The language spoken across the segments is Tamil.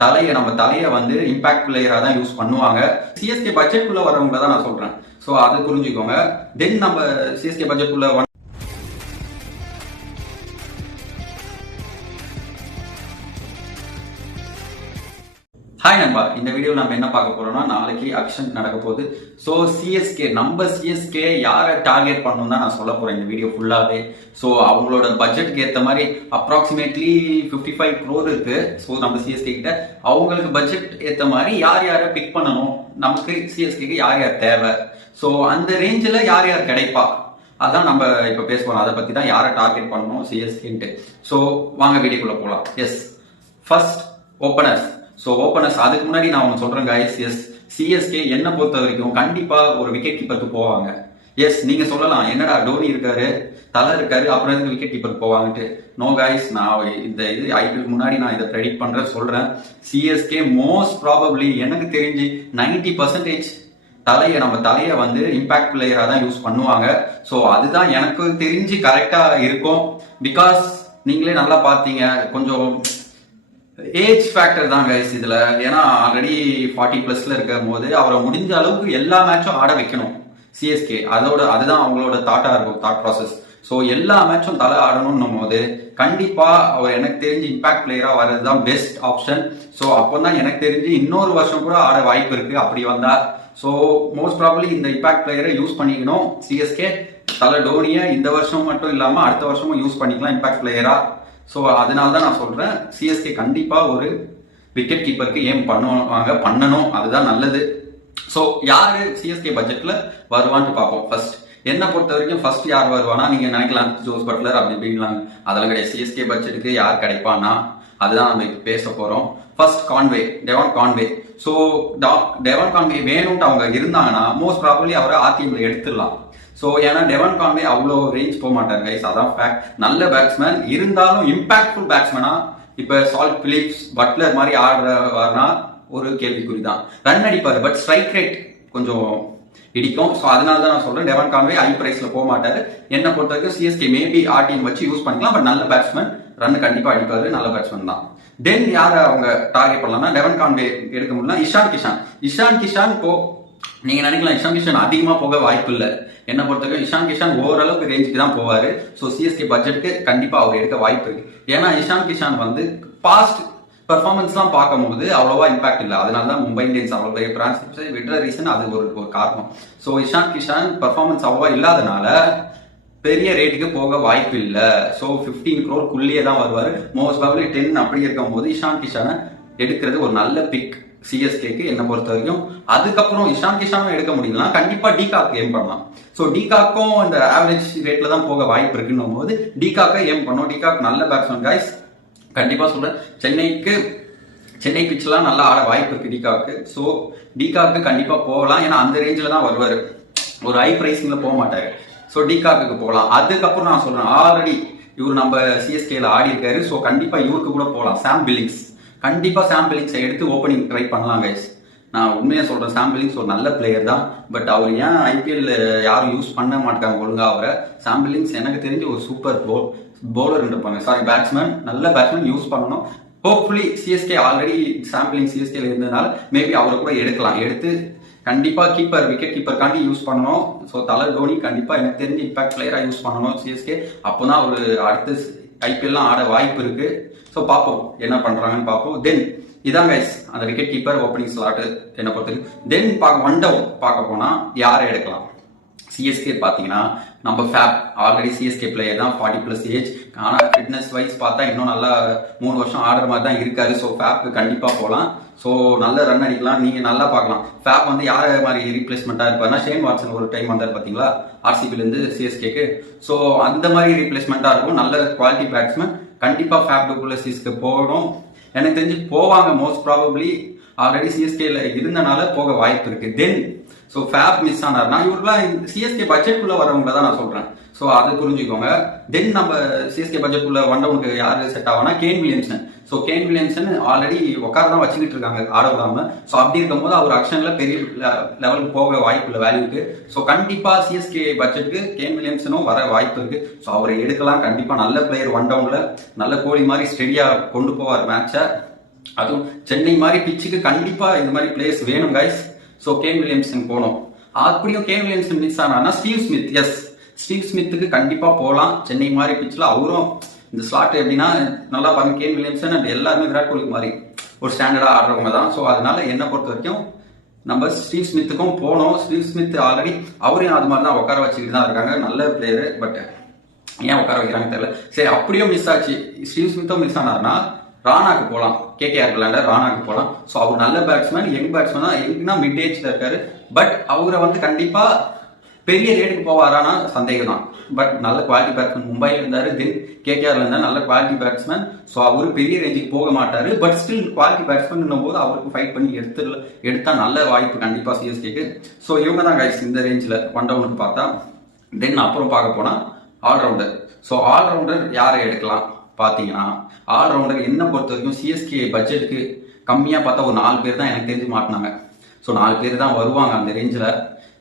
நம்ம தலையை வந்து இம்பாக்ட் பிளேயரா தான் யூஸ் பண்ணுவாங்க. சிஎஸ்கே பட்ஜெட் குள்ள வரவங்க தான் நான் சொல்றேன். ஸோ அதை புரிஞ்சுக்கோங்க. தென் நம்ம சிஎஸ்கே பட்ஜெட் குள்ள ஹாய் நண்பா, இந்த வீடியோ நம்ம என்ன பார்க்க போறோம்னா, நாளைக்கு ஆக்ஷன் நடக்க போகுது. ஸோ சிஎஸ்கே யாரை டார்கெட் பண்ணணும் தான் நான் சொல்ல போறேன் இந்த வீடியோ ஃபுல்லாவே. ஸோ அவங்களோட பட்ஜெட்க்கு ஏற்ற மாதிரி அப்ராக்சிமேட்லி 55 crore இருக்கு. ஸோ நம்ம சிஎஸ்கே கிட்ட அவங்களுக்கு பட்ஜெட் ஏற்ற மாதிரி யார் யாரை பிக் பண்ணணும், நமக்கு சிஎஸ்கேக்கு யார் யார் தேவை, ஸோ அந்த ரேஞ்சில் யார் யார் கிடைப்பா, அதான் நம்ம இப்ப பேசுவோம். அதை பத்தி தான் யாரை டார்கெட் பண்ணணும் சிஎஸ்கேன்ட்டு. ஸோ வாங்க வீடியோக்குள்ள போகலாம். Yes, first openers. So openers அதுக்கு முன்னாடி நான் ஒன்று சொல்றேன் கைஸ். எஸ், சிஎஸ்கே என்ன பொறுத்த வரைக்கும் கண்டிப்பா ஒரு விக்கெட் கீப்பருக்கு போவாங்க. எஸ், நீங்க சொல்லலாம் என்னடா டோனி இருக்காரு, தலை இருக்காரு, அப்புறம் எதுக்கு விக்கெட் கீப்பருக்கு போவாங்கட்டு. நோ கைஸ், நான் இந்த ஐபிஎல் முன்னாடி நான் இதை ப்ரெடிக்ட் பண்றேன் சொல்றேன். சிஎஸ்கே மோஸ்ட் ப்ராபப்ளி எனக்கு தெரிஞ்சு 90% நம்ம தலையை வந்து இம்பாக்ட் பிளேயரா தான் யூஸ் பண்ணுவாங்க. ஸோ அதுதான் எனக்கு தெரிஞ்சு கரெக்டா இருக்கும். பிகாஸ் நீங்களே நல்லா பார்த்தீங்க, கொஞ்சம் ஏஜ் ஃபேக்டர் தான் கைஸ் இதுல. ஏன்னா ஆல்ரெடி 40+ இருக்கும் போது அவரை முடிஞ்ச அளவுக்கு எல்லா மேட்சும் ஆட வைக்கணும் சிஎஸ்கே. அதுதான் அவங்களோட தாட்டா இருக்கும், தாட் ப்ராசஸ். ஸோ எல்லா மேட்சும் தலை ஆடணும்னும் போது கண்டிப்பா அவர் எனக்கு தெரிஞ்சு இம்பாக்ட் பிளேயரா வர்றதுதான் பெஸ்ட் ஆப்ஷன். ஸோ அப்போ தான் எனக்கு தெரிஞ்சு இன்னொரு வருஷம் கூட ஆட வாய்ப்பு இருக்கு அப்படி வந்தா. ஸோ மோஸ்ட் ப்ராபப்ளி இந்த இம்பாக்ட் பிளேயரை யூஸ் பண்ணிக்கணும் சிஎஸ்கே. தலை டோனியை இந்த வருஷம் மட்டும் இல்லாம அடுத்த வருஷமும் யூஸ் பண்ணிக்கலாம் இம்பாக்ட் பிளேயரா. ஸோ அதனால தான் நான் சொல்றேன், சிஎஸ்கே கண்டிப்பா ஒரு விக்கெட் கீப்பருக்கு ஏம் பண்ணணும், அதுதான் நல்லது. ஸோ யாரு சிஎஸ்கே பட்ஜெட்ல வருவான்னு பார்ப்போம். ஃபர்ஸ்ட் என்ன பொறுத்த வரைக்கும் ஃபர்ஸ்ட் யார் வருவானா, நீங்க நினைக்கலாம் ஜோஸ் பட்லர் அப்படி இப்படிங்களாங்க, அதெல்லாம் கிடையாது. சிஎஸ்கே பட்ஜெட்டுக்கு யார் கிடைப்பானா அதுதான் நம்ம இப்ப பேச போறோம். First Devon Conway. So Devon Conway வேணும்ட்டு அவங்க இருந்தாங்கன்னா மோஸ்ட் ப்ராபப்ளி அவரை ஆர்டிஎம்ல எடுத்துடலாம். ஸோ ஏன்னா டெவான் கான்வே அவ்வளோ ரேஞ்ச் போக மாட்டார் கைஸ், அதான் ஃபேக்ட். நல்ல பேட்ஸ்மேன் இருந்தாலும் இம்பாக்ட்ஃபுல் பேட்ஸ்மேனா இப்ப சால்ட் பிலிப்ஸ் பட்லர் மாதிரி ஆடுறவர்னா ஒரு கேள்விக்குறி தான். ரன் அடிப்பாரு, பட் ஸ்ட்ரைக் ரேட் கொஞ்சம் இடிக்கும். ஸோ அதனால தான் நான் சொல்றேன் டெவான் கான்வே ஹை பிரைஸ்ல போக மாட்டாரு. என்ன பொறுத்த வரைக்கும் சிஎஸ்கே மேபி ஆர்டிஎம் வச்சு யூஸ் பண்ணிக்கலாம், பட் நல்ல பேட்ஸ்மேன், ரன் கண்டிப்பா அடிப்பாரு, நல்ல பேட்ஸ்மேன் தான். தென் யாரை அவங்க டார்கெட் பண்ணலாம்னா, டெவான் கான்வே எடுக்க முடியல, இஷான் கிஷான் இப்போ நீங்க நினைக்கலாம் இஷான் கிஷான் அதிகமா போக வாய்ப்பு இல்லை. என்ன பொறுத்தவரைக்கும் இஷான் கிஷான் ஓரளவுக்கு ரேஞ்சுக்கு தான் போவாரு. ஸோ சிஎஸ்கே பட்ஜெட்டுக்கு கண்டிப்பா அவர் எடுக்க வாய்ப்பு இருக்கு. ஏன்னா இஷான் கிஷான் வந்து பாஸ்ட் பெர்ஃபார்மன்ஸ்லாம் பார்க்கும்போது அவ்வளோவா இம்பாக்ட் இல்லை. அதனால தான் மும்பை இந்தியன்ஸ் அவ்வளோ பிரான்ஸ் விடுற ரீசன் அது ஒரு காரணம். ஸோ இஷான் கிஷான் பெர்ஃபார்மன்ஸ் அவ்வளோவா இல்லாதனால பெரிய ரேட்டுக்கு போக வாய்ப்பு இல்லை. ஸோ 15 crore தான் வருவார். மோஸ்ட் ப்ராபப்லி 10 அப்படி இருக்கும் போது இஷான் கிஷானை எடுக்கிறது ஒரு நல்ல பிக் சிஎஸ்கேக்கு என்ன பொறுத்த வரைக்கும். அதுக்கப்புறம் இஷான் கிஷானும் எடுக்க முடியலன்னா கண்டிப்பா டிகாக் ஏம் பண்ணலாம். ஸோ டிகாக்கும் இந்த ஆவரேஜ் ரேட்ல தான் போக வாய்ப்பு இருக்குன்னும் போது டிகாக்கை ஏம் பண்ணோம். டிகாக் நல்ல பேட்ஸ்மேன் கைஸ், கண்டிப்பா சொல்றேன். சென்னை பிச்செல்லாம் நல்லா ஆட வாய்ப்பு இருக்கு டிகாக்கு. ஸோ டிகாக்கு கண்டிப்பா போகலாம், ஏன்னா அந்த ரேஞ்சில் தான் வருவாரு, ஒரு ஹை பிரைசிங்ல போக மாட்டாரு. ஸோ டிகாக்கு போகலாம். அதுக்கப்புறம் நான் சொல்றேன், ஆல்ரெடி இவர் நம்ம சிஎஸ்கேல ஆடி இருக்காரு. ஸோ கண்டிப்பா இவருக்கு கூட போகலாம். கண்டிப்பா சாம் பில்லிங்ஸை எடுத்து ஓப்பனிங் ட்ரை பண்ணலாம் கைஸ். நான் உண்மையா சொல்றேன், சாம் பில்லிங்ஸ் ஒரு நல்ல பிளேயர் தான். பட் அவர் ஏன் ஐபிஎல் யாரும் யூஸ் பண்ண மாட்டாங்க ஒழுங்கா அவரை. சாம் பில்லிங்ஸ் எனக்கு தெரிஞ்சு ஒரு சூப்பர் பவுலர் இருப்பாங்க, பேட்ஸ்மேன், நல்ல பேட்ஸ்மேன், யூஸ் பண்ணணும். Hopefully CSK already Sam Billings சிஎஸ்கேல இருந்ததுனால மேபி அவரை கூட எடுத்து கண்டிப்பா விக்கெட் கீப்பருக்காண்டி யூஸ் பண்ணணும். ஸோ தலை டோனி கண்டிப்பா எனக்கு தெரிஞ்சு இம்பாக்ட் பிளேயரா யூஸ் பண்ணணும் சிஎஸ்கே. அப்போதான் ஒரு அடுத்து ஐபிஎல்லாம் ஆட வாய்ப்பு இருக்கு. ஸோ பார்ப்போம் என்ன பண்றாங்கன்னு பார்ப்போம். தென் இதான் கைஸ் அந்த விக்கெட் கீப்பர் ஓப்பனிங் ஸ்லாட் என்ன பொறுத்தவரைக்கும். தென் ஒன் டவுன் பார்க்க போனா யாரை எடுக்கலாம். சிஎஸ்கே பார்த்தீங்கன்னா நம்ம ஃபேப் ஆல்ரெடி சிஎஸ்கே பிளேயர் தான், 40+ ஏஜ். ஆனால் ஃபிட்னஸ் வைஸ் பார்த்தா இன்னும் நல்லா 3 வருஷம் ஆடுற மாதிரி தான் இருக்காரு. ஸோ ஃபேப்க்கு கண்டிப்பா போகலாம். ஸோ நல்ல ரன் அடிக்கலாம். நீங்க நல்லா பார்க்கலாம் ஃபேப் வந்து யார மாதிரி ரீப்ளேஸ்மெண்டா இருப்பாருன்னா, ஷேன் வாட்சன் ஒரு டைம் வந்தார் பார்த்தீங்களா ஆர்சிபில இருந்து சிஎஸ்கேக்கு. ஸோ அந்த மாதிரி ரீப்ளேஸ்மெண்டா இருக்கும். நல்ல குவாலிட்டி பேட்ஸ்மேன், கண்டிப்பா ஃபேப் சிஎஸ்கே போகணும். எனக்கு தெரிஞ்சு போவாங்க மோஸ்ட் ப்ராபப்ளி. ஆல்ரெடி சிஎஸ்கேல இருந்தனால போக வாய்ப்பு இருக்கு. தென் ஸோ ஃபேப் மிஸ் ஆனார்னா இவருக்குலாம் சிஎஸ்கே பட்ஜெட்குள்ள வரவங்கள தான் நான் சொல்றேன். ஸோ அதை புரிஞ்சுக்கோங்க. தென் நம்ம சிஎஸ்கே பட்ஜெட்குள்ள ஒன் டவுனுக்கு யாரு செட் ஆகும்னா Kane Williamson. So Kane Williamson already உட்கார தான் வச்சுக்கிட்டு இருக்காங்க ஆட விடாம. ஸோ அப்படி இருக்கும்போது அவர் ஆக்ஷன்ல பெரிய லெவலுக்கு போக வாய்ப்பு இல்லை வேல்யூக்கு. ஸோ கண்டிப்பா சிஎஸ்கே பட்ஜெட்டுக்கு கேன் வில்லியம்சனும் வர வாய்ப்பு இருக்கு. ஸோ அவரை எடுக்கலாம். கண்டிப்பா நல்ல பிளேயர், ஒன் டவுன்ல நல்ல கோலி மாதிரி ஸ்டெடியா கொண்டு போவார் மேட்சை. அதுவும் சென்னை மாதிரி பிச்சுக்கு கண்டிப்பா இந்த மாதிரி பிளேயர்ஸ் வேணும் கைஸ். ஸோ கேன் வில்லியம்சன் போனோம். அப்படியும் கேன் வில்லியம்சன் மிஸ் ஆனா ஸ்டீவ் ஸ்மித், எஸ் ஸ்டீவ் ஸ்மித்துக்கு கண்டிப்பா போகலாம். சென்னை மாதிரி பிச்சில் அவரும் இந்த ஸ்லாட் எப்படின்னா நல்லா பாருங்க, கேன் வில்லியம்சன் அண்ட் எல்லாருமே விராட் கோலி மாதிரி ஒரு ஸ்டாண்டர்டா ஆடுறவங்க தான். ஸோ அதனால என்ன பொறுத்த வரைக்கும் நம்ம ஸ்டீவ் ஸ்மித்துக்கும் போனோம். ஸ்டீவ் ஸ்மித் ஆல்ரெடி அவரையும் அது மாதிரி தான் உட்கார வச்சுக்கிட்டு தான் இருக்காங்க, நல்ல பிளேயரு. பட் ஏன் உட்கார வைக்கிறாங்க தெரியல. சரி அப்படியும் மிஸ் ஆச்சு, ஸ்டீவ் ஸ்மித்தும் மிஸ் ஆனார்னா ராணாக்கு போகலாம், கேகேஆர் விளையாண்டர் ராணாக்கு போகலாம். ஸோ அவர் நல்ல பேட்ஸ்மேன், யங் பேட்ஸ்மேன் தான், யங்னா மிட் ஏஜ்ல இருக்காரு. பட் அவரை வந்து கண்டிப்பா பெரிய ரேட்டுக்கு போவாரானா சந்தேகம் தான். பட் நல்ல குவாலிட்டி பேட்ஸ்மேன், மும்பைல இருந்தாரு, தென் கேகேஆர்ல இருந்தாரு, நல்ல குவாலிட்டி பேட்ஸ்மேன். ஸோ அவரு பெரிய ரேஞ்சுக்கு போக மாட்டாரு. பட் ஸ்டில் குவாலிட்டி பேட்ஸ்மேன் போது அவருக்கு ஃபைட் பண்ணி எடுத்தா நல்ல வாய்ப்பு கண்டிப்பா சிஎஸ்கேக்கு. ஸோ இவங்க தான் கைஸ் இந்த ரேஞ்சில் ஒன் டவுனுக்கு பார்த்தா. தென் அப்புறம் பார்க்க போனா ஆல்ரவுண்டர். ஸோ ஆல்ரவுண்டர் யாரை எடுக்கலாம் பார்த்தீங்கன்னா, ஆல்ரவுண்டர் என்ன பொறுத்த வரைக்கும் சிஎஸ்கே பட்ஜெட்டுக்கு கம்மியாக பார்த்தா ஒரு 4 பேர் தான் எனக்கு தெரிஞ்சு மாட்டினாங்க. ஸோ 4 பேர் தான் வருவாங்க அந்த ரேஞ்சில்.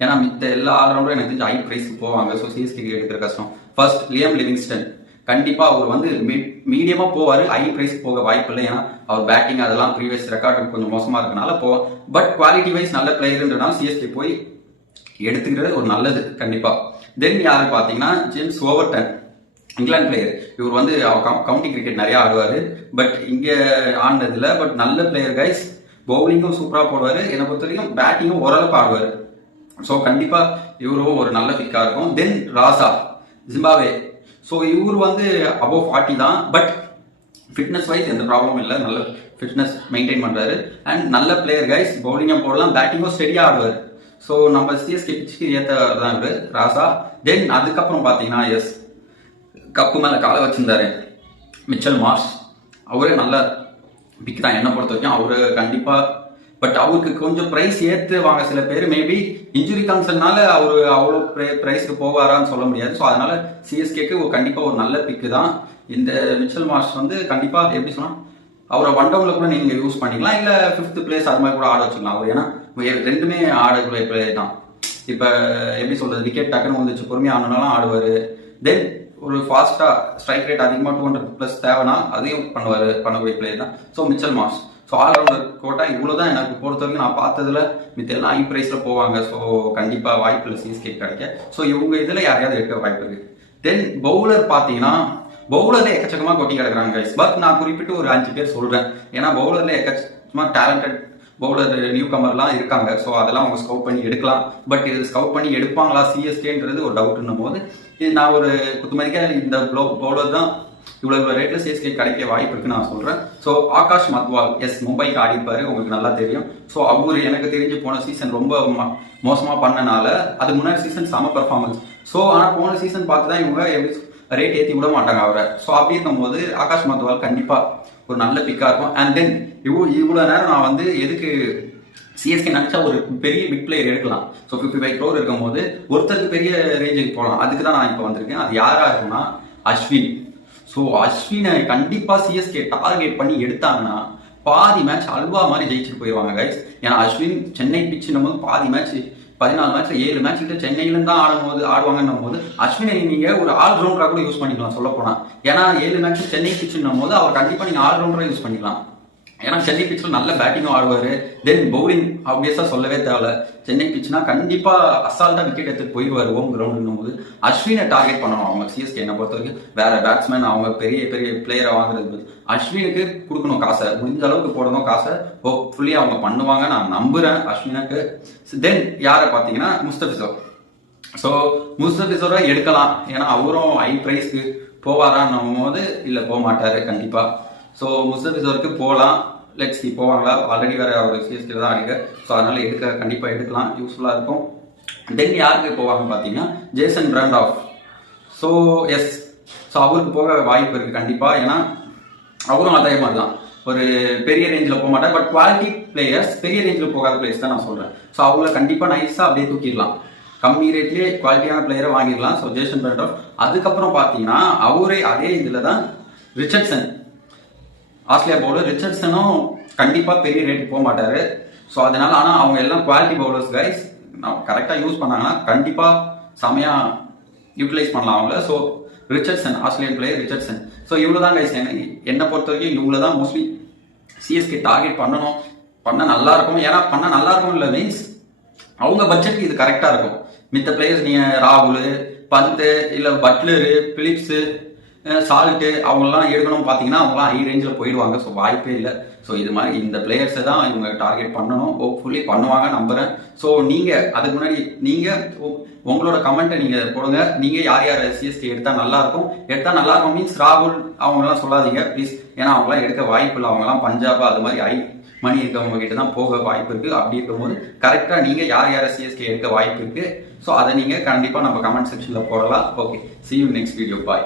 ஏன்னா மித்த எல்லா ஆல்ரவுண்டரும் எனக்கு தெரிஞ்சு ஹை பிரைஸ்க்கு போவாங்க. ஸோ சிஎஸ்கே எடுக்கிற கஷ்டம். ஃபர்ஸ்ட் லியம் லிவிங்ஸ்டன், கண்டிப்பா அவர் வந்து மீடியமா போவாரு, ஹை பிரைஸ் போக வாய்ப்பு இல்லை. ஏன்னா அவர் பேட்டிங் அதெல்லாம் ப்ரீவியஸ் ரெக்கார்டு கொஞ்சம் மோசமா இருக்கனால போவார். பட் குவாலிட்டி வைஸ் நல்ல பிளேயர்ன்றனால சிஎஸ்கே போய் எடுத்துக்கிறது ஒரு நல்லது கண்டிப்பா. தென் யாரு பாத்தீங்கன்னா ஜேம்ஸ் ஓவர்டன், இங்கிலாந்து பிளேயர். இவர் வந்து கவுண்டி கிரிக்கெட் நிறைய ஆடுவாரு, பட் இங்க ஆடினது இல்லை. பட் நல்ல பிளேயர் கைஸ், பவுலிங்கும் சூப்பரா போடுவாரு, என்னை பொறுத்த வரைக்கும் பேட்டிங்கும் ஓரளவுக்கு ஆடுவாரு. ஸோ கண்டிப்பா இவரும் ஒரு நல்ல பிக்கா இருக்கும். தென் ராசா, ஜிம்பாவே. ஸோ இவர் வந்து அபோவ் 40 தான், பட் ஃபிட்னஸ் வைஸ் எந்த ப்ராப்ளமும் இல்லை, நல்ல ஃபிட்னஸ் மெயின்டைன் பண்றாரு அண்ட் நல்ல பிளேயர் கைஸ். பவுலிங்கும் போடலாம், பேட்டிங்கும் ஸ்டெடியா ஆடுவார். ஸோ நம்ம சிஎஸ்கே பிச்சுக்கு ஏற்றதான் இவரு ராசா. தென் அதுக்கப்புறம் பார்த்தீங்கன்னா எஸ் கப்பு மேலே காலை வச்சிருந்தாரு மிச்சல் மார்ஷ், அவரே நல்ல பிக் தான் என்ன பொறுத்த வரைக்கும். அவரு கண்டிப்பா, பட் அவருக்கு கொஞ்சம் பிரைஸ் ஏற்று வாங்க சில பேர். மேபி இன்ஜுரி கன்சர்னால அவரு அவ்வளோ பிரைஸ்க்கு போவாரான்னு சொல்ல முடியாது. ஸோ அதனால சிஎஸ்கேக்கு கண்டிப்பா ஒரு நல்ல பிக்கு தான் இந்த மிச்சல் மார்ஷ். வந்து கண்டிப்பா எப்படி சொன்னா அவரை ஒன் டவுன்ல கூட நீங்க யூஸ் பண்ணிக்கலாம், இல்ல 5th பிளேஸ் அது மாதிரி கூட ஆட வச்சுக்கலாம். அவர் ஏன்னா ரெண்டுமே ஆடக்கூடிய பிளேயர் தான். இப்ப எப்படி சொல்றது, விக்கெட் டக்குன்னு வந்துச்சு பொறுமையா ஆனாலும் ஆடுவாரு. தென் ஒரு ஃபாஸ்டா ஸ்ட்ரைக் ரேட் அதிகமா 200+ தேவைனா அதையும் பண்ணக்கூடிய பிளேயர் தான். So Mitchell Marsh. So allrounder quota இவ்வளவுதான் எனக்கு பொறுத்த வரைக்கும் நான் பார்த்ததுல. மித்த எல்லாம் ஹை பிரைஸ்ல போவாங்க. ஸோ கண்டிப்பா வாய்ப்பு இல்லை சிஎஸ்கே கிடைக்க. ஸோ இவங்க இதுல யாரையாவது எடுக்க வாய்ப்பு இருக்கு. தென் பவுலர் பாத்தீங்கன்னா பவுலர்ல எக்கச்சக்கமா கொட்டி கிடக்குறாங்க கைஸ். பட் நான் குறிப்பிட்டு ஒரு 5 பேர் சொல்றேன். ஏன்னா பவுலர்ல எக்கச்சக்கமா டேலண்டட் பவுலர் நியூ கமர்லாம் இருக்காங்க. ஸோ அதெல்லாம் அவங்க ஸ்கவுட் பண்ணி எடுக்கலாம். பட் இது ஸ்கவுட் பண்ணி எடுப்பாங்களா சிஎஸ்கேன்றது ஒரு டவுட்னும் போது நான் ஒரு குத்துமதிக்க இந்த பவுலர் தான் இவ்வளவு ரேட்ல சிஎஸ்கே கிடைக்க வாய்ப்பு இருக்குன்னு நான் சொல்றேன். ஸோ ஆகாஷ் மத்வால், எஸ் மும்பைக்கு ஆடி இருப்பாரு, உங்களுக்கு நல்லா தெரியும். ஸோ அவரு எனக்கு தெரிஞ்சு போன சீசன் ரொம்ப மோசமா பண்ணனால அது முன்னாடி சீசன் செம பெர்ஃபார்மன்ஸ். ஸோ ஆனா போன சீசன் பார்த்து தான் இவங்க ரேட் ஏற்றி விட மாட்டாங்க அவரை. ஸோ அப்படி இருக்கும்போது ஆகாஷ் மத்வால் கண்டிப்பா ஒரு நல்ல பிக்கா இருக்கும். அண்ட் தென் இவ்வளவு நேரம் நான் வந்து எதுக்கு சிஎஸ்கே நினைச்சா ஒரு பெரிய பிக் பிளேயர் எடுக்கலாம். ஸோ 55 crore இருக்கும் போது ஒருத்தருக்கு பெரிய ரேஞ்சுக்கு போகலாம். அதுக்கு தான் நான் இப்போ வந்திருக்கேன். அது யாரா இருக்குன்னா அஸ்வின். ஸோ அஸ்வினை கண்டிப்பா சிஎஸ்கே டார்கெட் பண்ணி எடுத்தாங்கன்னா பாதி மேட்ச் அல்வா மாதிரி ஜெயிச்சுட்டு போயிடுவாங்க கைஸ். ஏன்னா அஸ்வின் சென்னை பிச்சுன்னும் போது பாதி மேட்ச் 14 மேட்ச்ல 7 மேட்ச் கிட்ட சென்னையில தான் ஆடுவாங்கன்னும் போது அஸ்வினை நீங்க ஒரு ஆல்ரவுண்டரா கூட யூஸ் பண்ணிக்கலாம் சொல்ல போனா. ஏன்னா 7 மேட்ச் சென்னை பிச்சுன்னும் போது அவர் கண்டிப்பா நீங்க ஆல்ரவுண்டரா யூஸ் பண்ணிக்கலாம். ஏன்னா சென்னை பிச்சில் நல்ல பேட்டிங்கும் ஆடுவாரு. தென் பவுலிங் ஆப்வியஸா சொல்லவே தேவையில்ல. சென்னை பிச்சுனா கண்டிப்பா அசால்ட்டா விக்கெட் எடுத்து போயிடுவாரு ஹோம் கிரவுண்ட் போது. அஸ்வினை டார்கெட் பண்ணணும் அவங்க சிஎஸ்கே என்ன பொறுத்த வரைக்கும். வேற பேட்ஸ்மேன் அவங்க பெரிய பெரிய பிளேயரை வாங்குறது அஸ்வினுக்கு கொடுக்கணும் காசை, முடிஞ்ச அளவுக்கு போடணும் காசை. ஹோப்ஃபுல்லி அவங்க பண்ணுவாங்க நான் நம்புறேன் அஸ்வினுக்கு. தென் யாரை பாத்தீங்கன்னா முஸ்தபிசோர். ஸோ முஸ்தபிசோரை எடுக்கலாம். ஏன்னா அவரும் ஹை பிரைஸ்க்கு போவாரான்னும் போது இல்ல போக மாட்டாரு கண்டிப்பா. ஸோ முஸ்தபிசோருக்கு போகலாம். லெட்ஸ் சி போவாங்களா. ஆல்ரெடி வேற அவர் சிஎஸ்கே தான் ஆடிக்க. ஸோ அதனால கண்டிப்பா எடுக்கலாம், யூஸ்ஃபுல்லா இருக்கும். தென் யாருக்கு போவாங்க பாத்தீங்கன்னா ஜேசன் பிராண்டாஃப். ஸோ எஸ், ஸோ அவருக்கு போக வாய்ப்பு இருக்கு கண்டிப்பா. ஏன்னா அவரும் அதே மாதிரி தான் ஒரு பெரிய ரேஞ்சில் போக மாட்டார். பட் குவாலிட்டி பிளேயர்ஸ் பெரிய ரேஞ்சில் போகாத பிளேயர்ஸ் தான் நான் சொல்றேன். ஸோ அவங்கள கண்டிப்பா நைஸா அப்படியே தூக்கிடலாம், கம்மி ரேட்லயே குவாலிட்டியான பிளேயரை வாங்கிடலாம். So Jason Behrendorff. அதுக்கப்புறம் பாத்தீங்கன்னா அவரே அதே இதுல தான் ரிச்சர்ட்சன், ஆஸ்திரேலியா பவுலர். ரிச்சர்ட்சனும் கண்டிப்பா பெரிய ரேட் போக மாட்டாரு. ஸோ அதனால ஆனா அவங்க எல்லாம் குவாலிட்டி பவுலர்ஸ் கைஸ். கரெக்டா யூஸ் பண்ணாங்கன்னா கண்டிப்பா செமையா யூட்டிலைஸ் பண்ணலாம் அவங்கள. So Richardson, Australian player Richardson. So இவ்வளவுதான் கைஸ். என்னை பொறுத்த வரைக்கும் இவ்வளவுதான் மோஸ்ட்லி சிஎஸ்கே டார்கெட் பண்ண நல்லா இருக்கும். ஏன்னா பண்ண நல்லா இருக்கும் இல்லை மீன்ஸ் அவங்க பட்ஜெட்டுக்கு இது கரெக்டாக இருக்கும். மித்த பிளேயர்ஸ் நீங்கள் ராகுல், பந்த், இல்லை பட்லரு, பிலிப்ஸு, சால்ட்டு அவங்களெலாம் எடுக்கணும்னு பார்த்தீங்கன்னா அவங்களாம் ஹை ரேஞ்சில் போயிடுவாங்க. ஸோ வாய்ப்பே இல்லை. ஸோ இது மாதிரி இந்த பிளேயர்ஸை தான் இவங்க டார்கெட் பண்ணணும். ஹோப்ஃபுல்லி பண்ணுவாங்க நம்புகிறேன். ஸோ நீங்கள் அதுக்கு முன்னாடி நீங்கள் உங்களோட கமெண்ட்டை நீங்கள் போடுங்க. நீங்கள் யார் யார் சிஎஸ்கே எடுத்தால் நல்லாயிருக்கும் மீன்ஸ் ராகுல் அவங்களாம் சொல்லாதீங்க ப்ளீஸ். ஏன்னா அவங்களாம் எடுக்க வாய்ப்பு இல்லை. அவங்களாம் பஞ்சாப் அது மாதிரி மணி இருக்கவங்க கிட்ட தான் போக வாய்ப்பு இருக்குது. அப்படி இருக்கும்போது கரெக்டாக நீங்கள் யார் சிஎஸ்கே எடுக்க வாய்ப்பு இருக்குது. ஸோ அதை நீங்கள் கண்டிப்பாக நம்ம கமெண்ட் செக்ஷனில் போடலாம். Okay, see you next video. Bye.